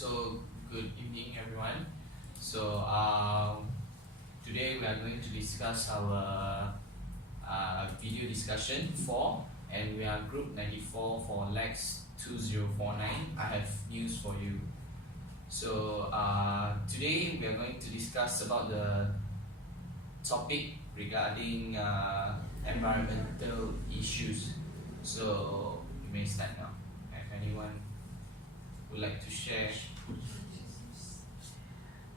So good evening, everyone. So today we are going to discuss our video discussion 4, and we are group 94 for LAX2049. I have news for you. So today we are going to discuss about the topic regarding environmental issues. So you may start now. If anyone would like to share.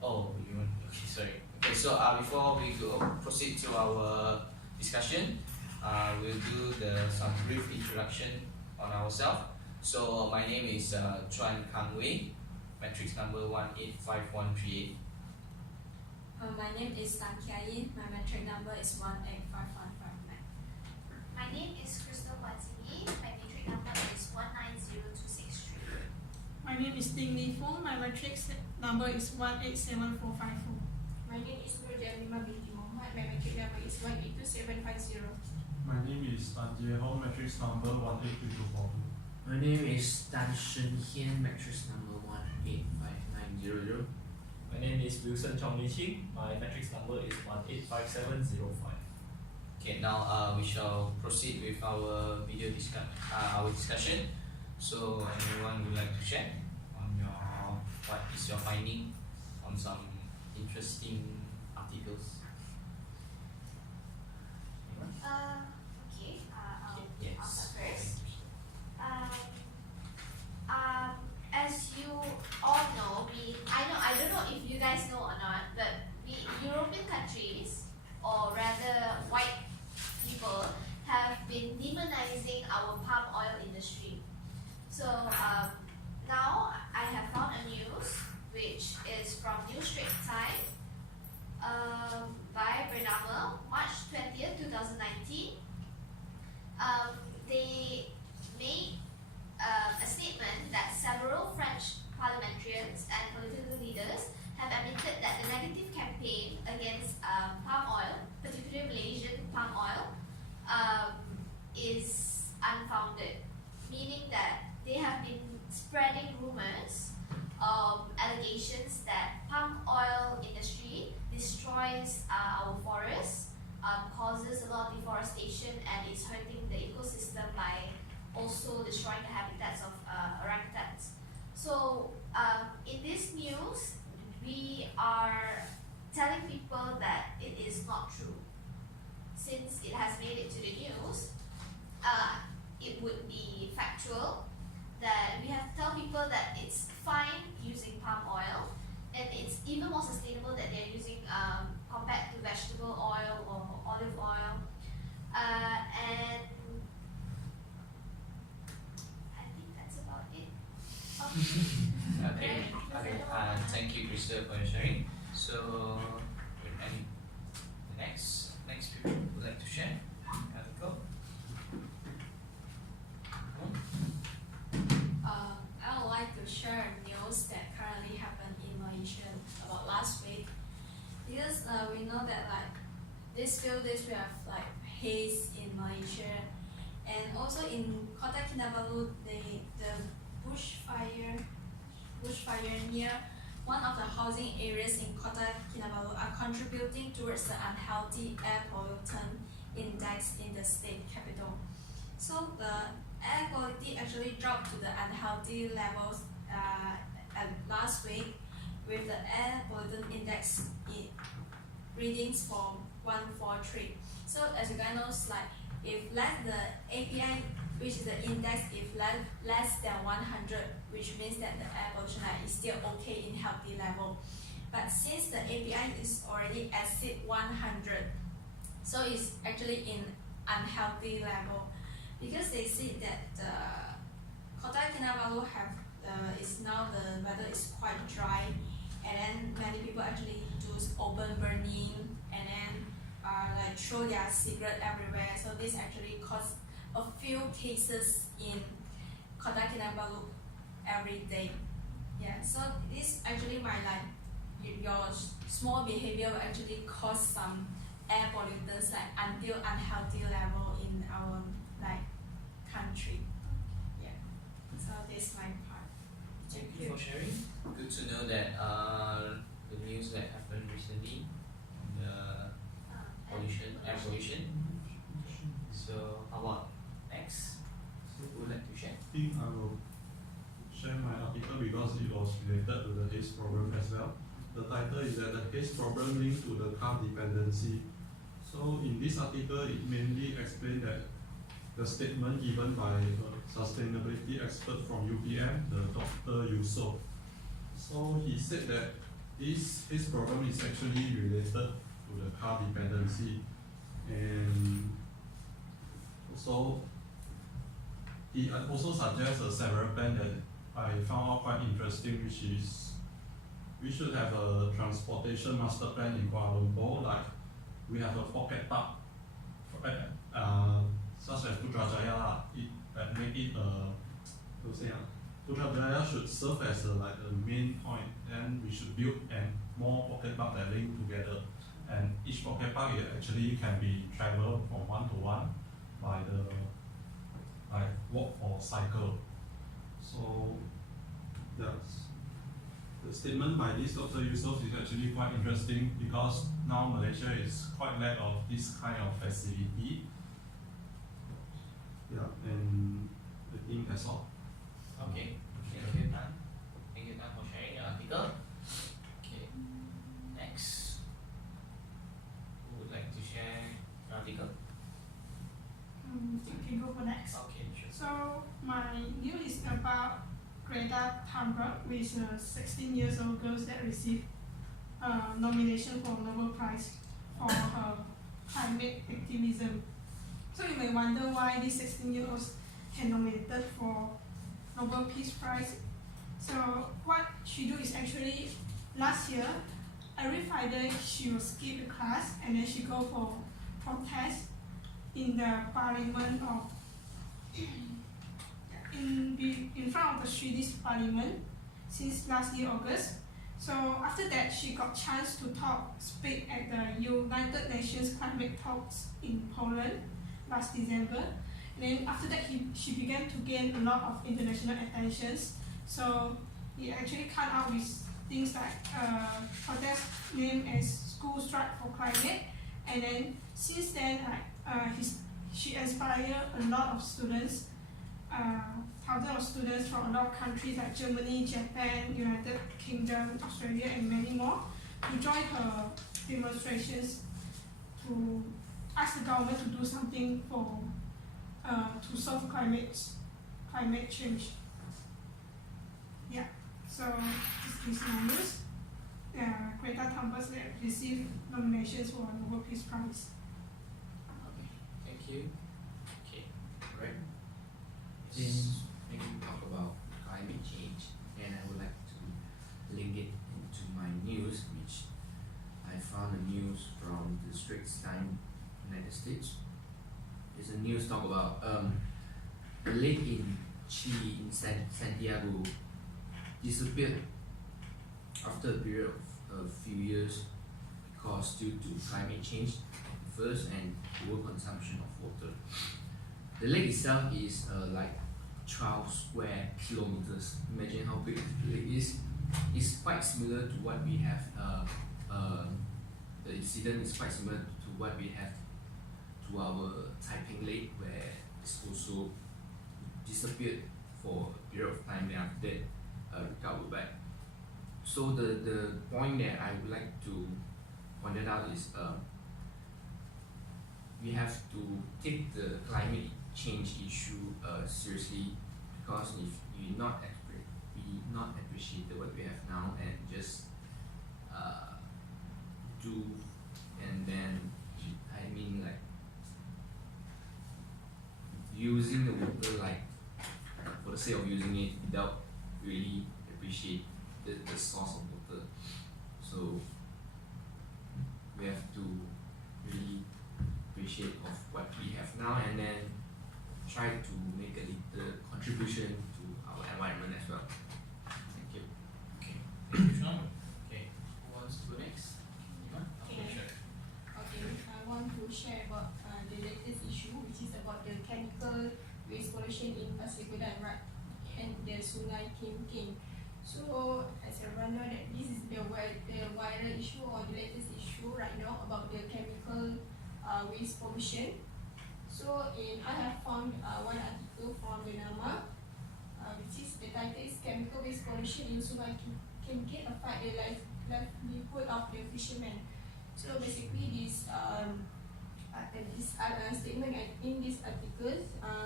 Oh, you want? Okay, sorry. Okay, so before we proceed to our discussion, we'll do some brief introduction on ourselves. So my name is Chuan Kang Wei, matrix number 185138. My name is Tan Kia Yin. My metric number is 185159. My name is Crystal Watini. My metric number is 190263. My name is Ding Li Fong. My matrix number is 187454. My name is Nur Jamima binti Muhammad. My metric number is 182750. My name is Tan Jie Hong, matrix number 182242. My name is Tan Shen Hian, matrix number 185900. My name is Wilson Chong Li Ching. My matrix number is 185705. Okay, now we shall proceed with our discussion. So anyone would like to share on what is your finding on some interesting articles? Okay. I'll start first. As you all know, I don't know if you guys know or not, but European countries, or rather white people, have been demonizing our palm oil industry. So now I have found a news which is from New Straits Times by Bernama, March 20th, 2019. They made a statement that several French parliamentarians and political leaders have admitted that the negative campaign against palm oil, particularly Malaysian palm oil, is unfounded, meaning that they have been spreading rumors, allegations that palm oil industry destroys our forests, causes a lot of deforestation, and is hurting the ecosystem by also destroying the habitats of orangutans. So in this news, we are telling people that it is not true. Since it has made it to the news, it would be factual that we have to tell people that it's fine using palm oil, and it's even more sustainable that they're using compared to vegetable oil or olive oil. And I think that's about it. Okay. Thank you, Crystal, for your sharing. So, any next people would like to share article? I would like to share news that currently happened in Malaysia about last week, because we know that these few days we have haze in Malaysia, and also in Kota Kinabalu, the bushfire near one of the housing areas in Kota Kinabalu are contributing towards the unhealthy air pollutant index in the state capital. So the air quality actually dropped to the unhealthy levels last week, with the air pollutant index readings for 143. So as you guys know, if the API, which is the index, if less than 100, which means that the air pollution is still okay in healthy level. But since the API is already exceed 100, so it's actually in unhealthy level, because they see that the Kota Kinabalu is now the weather is quite dry, and then many people actually do open burning, and then throw their cigarette everywhere. So this actually caused a few cases in Kota Kinabalu every day. Yeah, so this actually might your small behavior will actually cause some air pollutants until unhealthy level in our country. Yeah. So this is my part. Thank you for sharing. Good to know that the news that happened recently on the pollution, air pollution. So how about next? Who would like to share? I think I will share my article because it was related to the haze problem as well. The title is that the haze problem linked to the car dependency. So in this article, it mainly explained that the statement given by a sustainability expert from UPM, the Dr. Yusof. So he said that this haze problem is actually related to the car dependency, and also he also suggests several plans that I found out quite interesting, which is we should have a transportation master plan in Kuala Lumpur, like we have a pocket park, such as Putrajaya, make it Putrajaya should serve as like a main point. Then we should build and more pocket park that link together. And each pocket park actually can be traveled from one to one by the walk or cycle. So that's the statement by this Dr. Yusof is actually quite interesting because now Malaysia is quite lack of this kind of facility. Yeah, and I think that's all. Okay. Thank you, Tan. Thank you, Tan, for sharing your article. Okay. Next. Who would like to share your article? I can go for next. Okay, sure. So my news is about Greta Thunberg, which is a 16 years old girl that received nomination for Nobel Prize for her climate activism. So you may wonder why this 16-year-old can nominated for Nobel Peace Prize. So what she do is actually last year, every Friday she will skip the class and then she go for protest in the parliament of in front of the Swedish parliament since last year August. So after that she got chance to speak at the United Nations climate talks in Poland last December. And then after that she began to gain a lot of international attentions. So he actually come out with things like protest named as School Strike for Climate. And then since then she inspired a lot of students, thousands of students from a lot of countries like Germany, Japan, United Kingdom, Australia, and many more to join her demonstrations to ask the government to do something for to solve climate change. Yeah, so this is my news. Greta Thunberg received nominations for Nobel Peace Prize. Okay. Thank you. Okay. Right. Since we talk about climate change, and I would like to link it into my news, which I found the news from the Straits Times, United States. It's a news talk about a lake in Chile in Santiago disappeared after a period of a few years because due to climate change first and poor consumption of water. The lake itself is like 12 square kilometers. Imagine how big the lake is. It's quite similar to what we have. The incident is quite similar to what we have to our Taiping Lake, where it's also disappeared for a period of time. Then after that, recovered back. So the point that I would like to point it out is we have to take the climate change issue seriously, because if we not appreciate what we have now and just do, and then I mean like using the water like for the sake of using it without really appreciate the source of water. So we have to really appreciate of what we have now and then try to make a little contribution to our environment as well. Thank you. Okay. Thank you, Sean. Okay. Who wants to go next? Iman? Okay, Okay. sure. Okay, I want to share about the latest issue, which is about the chemical waste pollution in Pasir Gudang, right? And the Sungai Kim King. So as everyone know that this is the viral issue or the latest issue right now about the chemical waste pollution. So I have found one article from the NAMA, which is the title is Chemical Waste Pollution in Sungai can affect the livelihood of the fishermen. So basically this statement in this article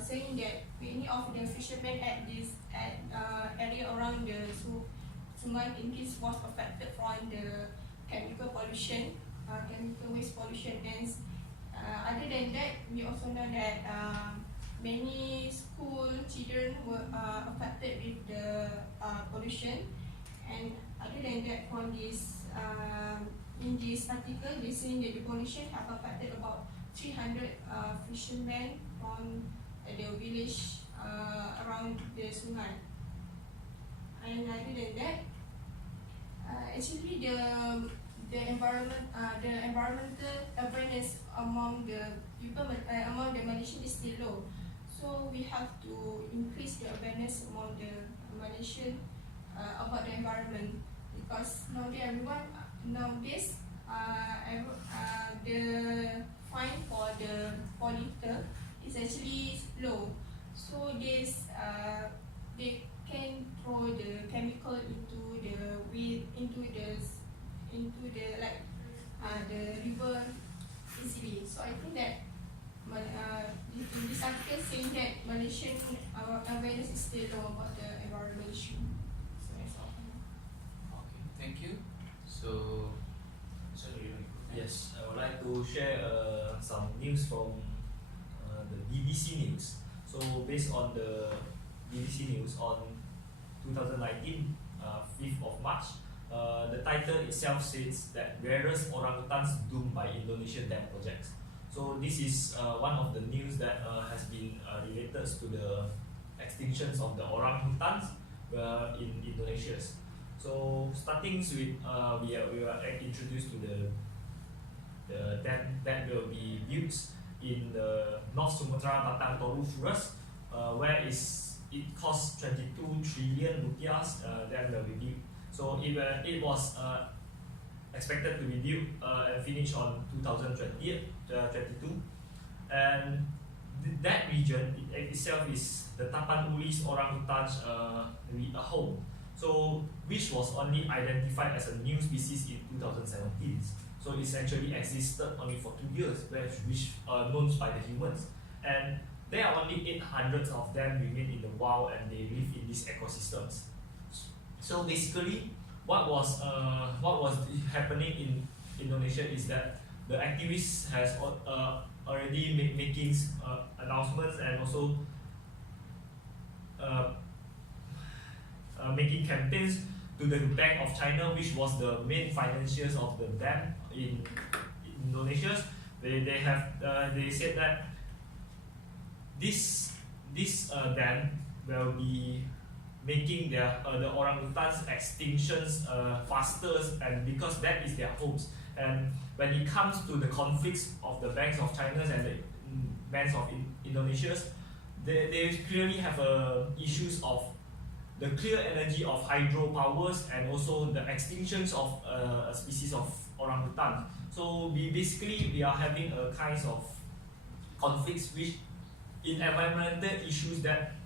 saying that many of the fishermen at area around the Sungai Kinkis was affected from the chemical pollution, chemical waste pollution. And other than that, we also know that many school children were affected with the pollution. And other than that, from this in this article, they saying that the pollution have affected about 300 fishermen from the village around the sungai. And other than that, actually the environmental awareness among the people among the Malaysians is still low. So we have to increase the awareness among the Malaysian about the environment, because nowadays the fine for the polluter is actually low. So they can throw the chemical into the river easily. So I think that in this article saying that Malaysian awareness is still low about the environment issue. So that's all. Okay, thank you. So, Yes, I would like to share some news from the BBC News. So based on the BBC News on 2019, 5th of March, the title itself says that rarest orangutans doomed by Indonesian dam projects. So this is one of the news that has been related to the extinctions of the orangutans in Indonesia. So starting with we are introduced to the dam that will be built in the North Sumatra Batang Toru Forest, where it costs 22 trillion rupiah. That will be built. So it was expected to be built and finished on 2022, and that region itself is the Tapan Ulis orangutans home. So which was only identified as a new species in 2017. So it's actually existed only for 2 years, which are known by the humans, and there are only 800 of them remain in the wild and they live in these ecosystems. So basically, what was happening in Indonesia is that the activists has already making announcements and also making campaigns to the Bank of China, which was the main financiers of the dam in Indonesia. They said that this dam will be making the orangutans extinctions faster, and because that is their homes. And when it comes to the conflicts of the banks of China and the banks of Indonesia, they clearly have issues of the clear energy of hydropowers and also the extinctions of a species of orangutan. So we are having a kind of conflicts which in environmental issues that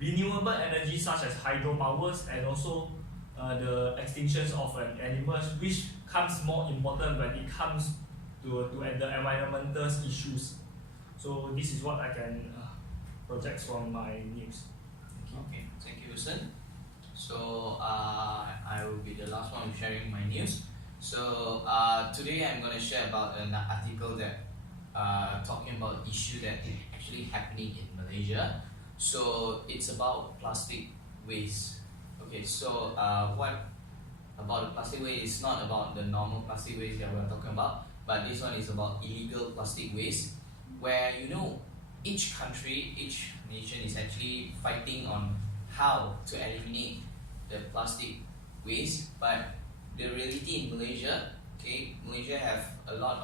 renewable energy such as hydropowers and also the extinctions of an animal, which comes more important when it comes to the environmental issues. So this is what I can project from my news. okay, thank you, Wilson. So I will be the last one sharing my news. So today I'm going to share about an article that talking about issue that is actually happening in Malaysia. So it's about plastic waste. Okay, so what about the plastic waste? It's not about the normal plastic waste that we're talking about, but this one is about illegal plastic waste, where each country, each nation is actually fighting on how to eliminate the plastic waste. But the reality in Malaysia, okay, Malaysia have a lot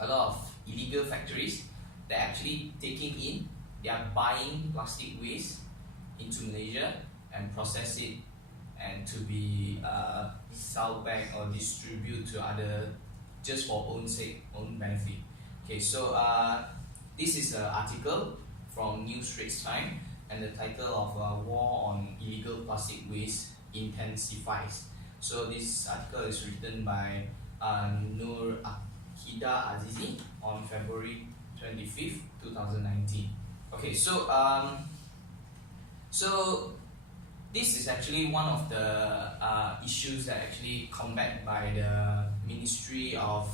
of illegal factories that actually taking in, they are buying plastic waste into Malaysia and process it and to be sold back or distribute to other just for own sake, own benefit. Okay, so this is an article from New Straits Times, and the title of War on Illegal Plastic Waste Intensifies. So this article is written by Nur Akida Azizi on February 25th, 2019. Okay, so this is actually one of the issues that actually combat by the Ministry of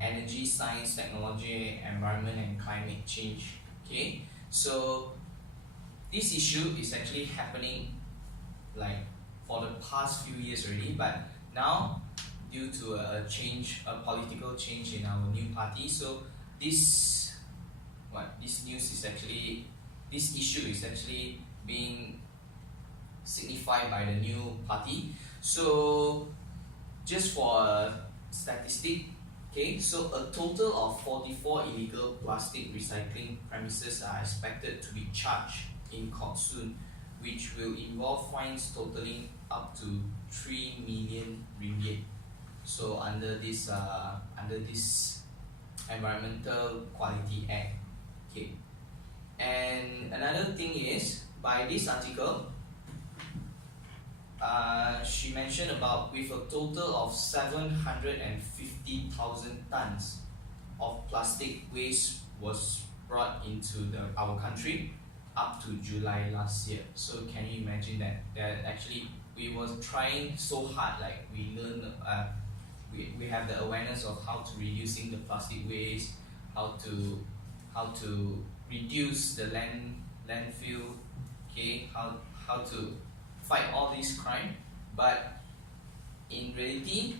Energy, Science, Technology, Environment and Climate Change. Okay, so this issue is actually happening like for the past few years already, but now due to a change, a political change in our new party, so this issue is actually being signified by the new party. So just for a statistic, okay, so a total of 44 illegal plastic recycling premises are expected to be charged in court soon, which will involve fines totaling up to 3 million ringgit. So under this Environmental Quality Act. Okay. And another thing is, by this article, she mentioned about with a total of 750,000 tons of plastic waste was brought into our country up to July last year. So can you imagine that actually we were trying so hard, like we learn, we have the awareness of how to reducing the plastic waste, how to reduce the landfill, okay, how to fight all this crime, but in reality,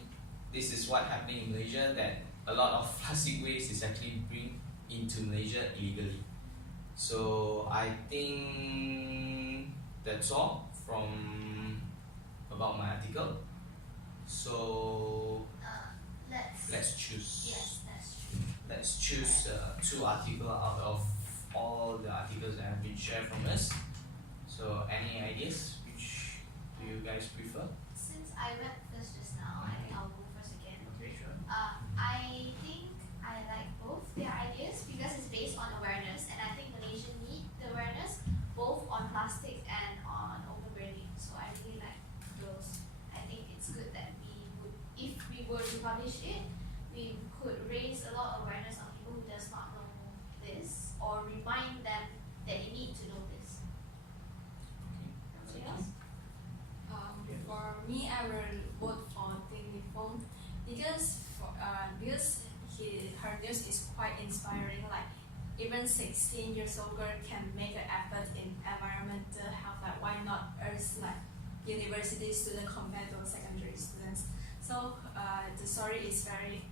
this is what happening in Malaysia, that a lot of plastic waste is actually bring into Malaysia illegally. So I think that's all from about my article. So let's choose. Yes, that's true. Let's choose two articles out of all the articles that have been shared from us. So any ideas? Which do you guys prefer? Since I went first just now, I think I'll go first again. Okay, sure. I think I like both their ideas because it's based on awareness, and I think Malaysia need the awareness both on plastic and on overburning. So I really like those. I think it's good that if we were to publish it, we could raise a lot of awareness on people who does not know this, or remind them that they need to know this. Something else? For me, I will vote for Ding Fong because her news is quite inspiring. Like even 16 years old girl can make an effort in environmental health. Like why not us, like university student compared to secondary students? So the story is very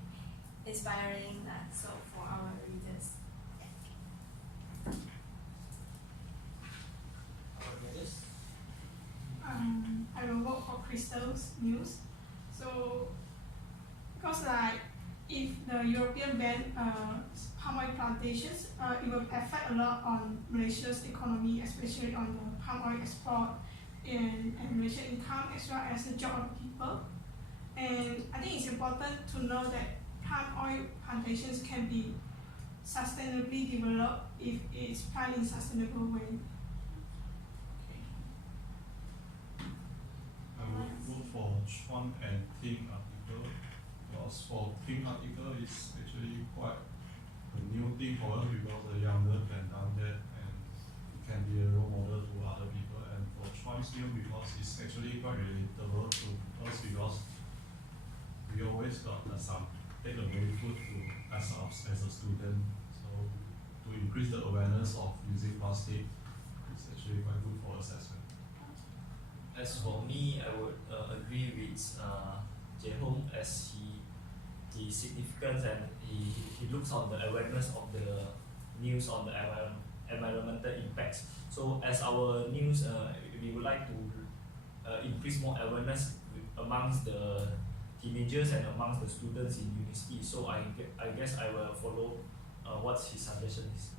inspiring. So for our readers. I will vote for Crystal's news. So, because like if the European ban palm oil plantations, it will affect a lot on Malaysia's economy, especially on the palm oil export and Malaysian income as well as the job of people. And I think it's important to know that palm oil plantations can be sustainably developed if it's planted in a sustainable way. I would vote for Chuan and Ting article, because for Ting article is actually quite a new thing for us, because the younger can done that and it can be a role model to other people. And for Chuan's new, because it's actually quite relatable to us, because we always got some take away food to us as a student. So to increase the awareness of using plastic, it's actually quite good for us as well. As for me, I would agree with Jae Hong, as he significance and he looks on the awareness of the news on the environmental impacts. So as our news, we would like to increase more awareness amongst the teenagers and amongst the students in university. So I guess I will follow what his suggestion is.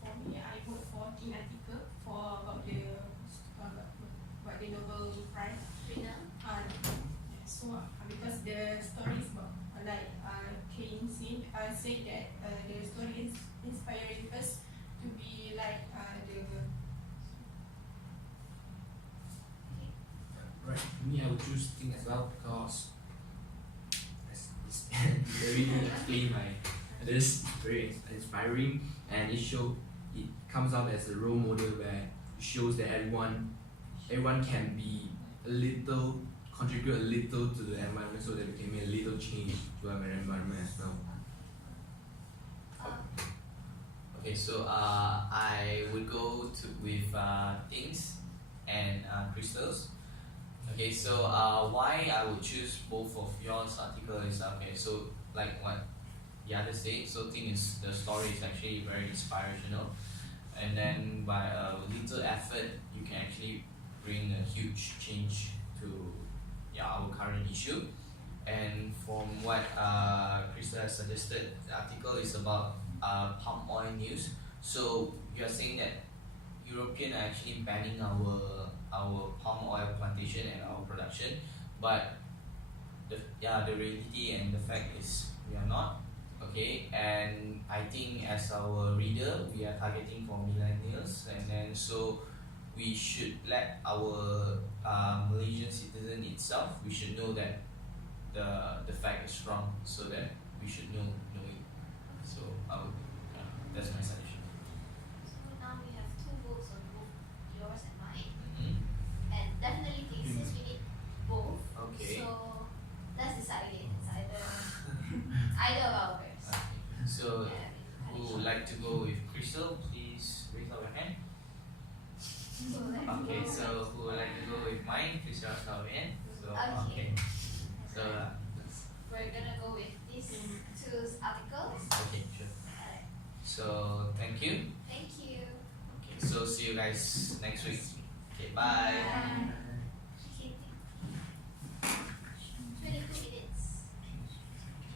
For me, I vote for teen article for about the Nobel Prize Winner. So because the story is about Kane said that the story is inspiring us to be like Right, for me I would choose Think as well because it's very explain my this very inspiring, and it comes out as a role model where it shows that everyone can be a little, contribute a little to the environment so that we can make a little change to our environment as well. Okay, so I would go with things and crystals. Okay, so why I would choose both of yours article is okay. So like what the other said, so thing is the story is actually very inspirational, and then by a little effort you can actually bring a huge change to our current issue. And from what Krista has suggested, the article is about palm oil news. So you are saying that European are actually banning our palm oil plantation and our production, but the reality and the fact is we are not. Okay, and I think as our reader we are targeting for millennials, and then so we should let our Malaysian citizen itself, we should know that the fact is wrong, so that we should know it. So that's my suggestion. So now we have 2 votes on both yours and mine. Mm-hmm. And definitely since we need both. Okay. So let's decide again. It's either of ours. Okay. So Yeah, who would like to go with Crystal? Please raise up your hand. Okay, so who would like to go with mine? Please raise up your hand. So okay. So we're gonna go with these 2 articles. okay, sure. Alright. So thank you. Thank you. Okay, so see you guys next week. Okay, bye. Bye.